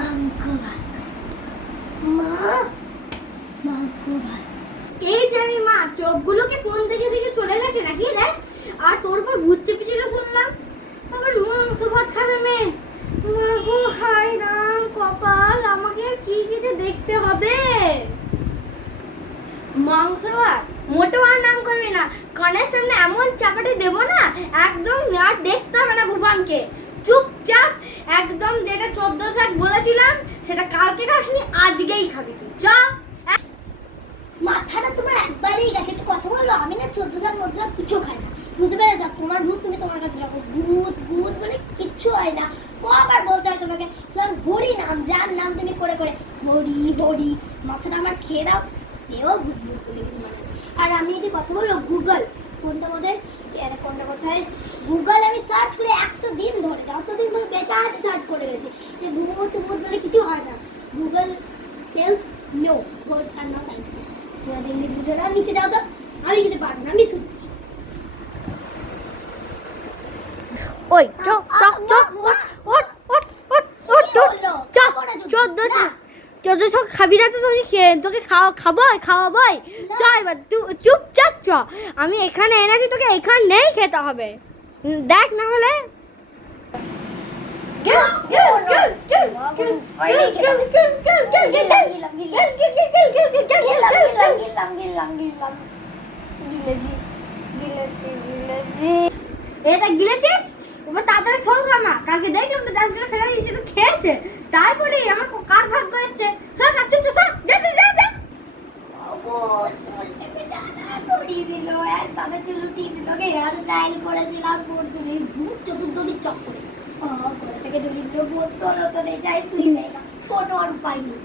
মাংস ভাত মা, মাংস ভাত। এই জানি মা চোখগুলোকে ফোন দেখে দেখে চলে গেছে নাকি রে? আর তোর উপর ভূত চেপেছিল শুনলাম, আবার মাংস ভাত খাবে মেয়ে। মাগো হায় রাম কপাল, আমাকে কি কি যে দেখতে হবে। মাংস ভাত মোটেও আর নাম করবি না, কানের সামনে এমন চাপাটি দেবো না একদম আর দেখতে হবে না ভুবানকে। চুপচাপ একদম যেটা 14 শাক বলেছিলাম সেটা কালকে খাসনি, আজকেই খাবি তুই। যা। মাথাটা তোমার একবারেই গেছে, একটু কথা বললো। আমি না 14 শাক মধ্যে কিছু খাই না, বুঝতে পেরেছ? তোমার ভূত তুমি তোমার কাছে রাখো, ভূত ভূত বলে কিচ্ছু হয় না। কবার বলতে হয় তোমাকে? সব হরি নাম, যার নাম তুমি করে করে হরি হরি, মাথাটা আমার খেয়ে দাও। সেও ভূত ভূত বলে কিছু মানে। আর আমি যদি কথা বলবো গুগল, ফোনটা বোধহয় ফোনটা কোথায়, গুগল আমি সার্চ করে 100 দিন ধরে, যতদিন ধরে বেঁচে আছে সার্চ করে গেছি যে ভূত ভূত বলে কিছু হয় না। গুগল টেলস নো, ভূত আর না সাইন্টিফিক। তোমাদের ইংলিশ বুঝো না, নিচে যাও তো, আমি কিছু পারবো না, আমি শুনছি। ওই চ চ চ ওট ওট ওট ওট চ 14 শাক খাবি না তো তোকে খাওয়াবই। চ এবার তুই চুপচাপ চ, আমি এখানে এনেছি তোকে এখানেই খেতে হবে। দেখ না হলে এটা গিলেছিস, এবার তাড়াতাড়ি শোল খা না। কালকে দেখলাম তো ডাস্টবিনে ফেলে দিয়েছে, তো খেয়েছে। তাই বলি আমার কার ভাগ্য এসছে। সর না, চুপ সর, যা যা যা যা। চতুর্দিক চক্করে ঘরে থেকে জড়িয়ে দিল, ভূত তোর তো নেই, যাই সুই যায় না, কোনো আর উপায় নেই।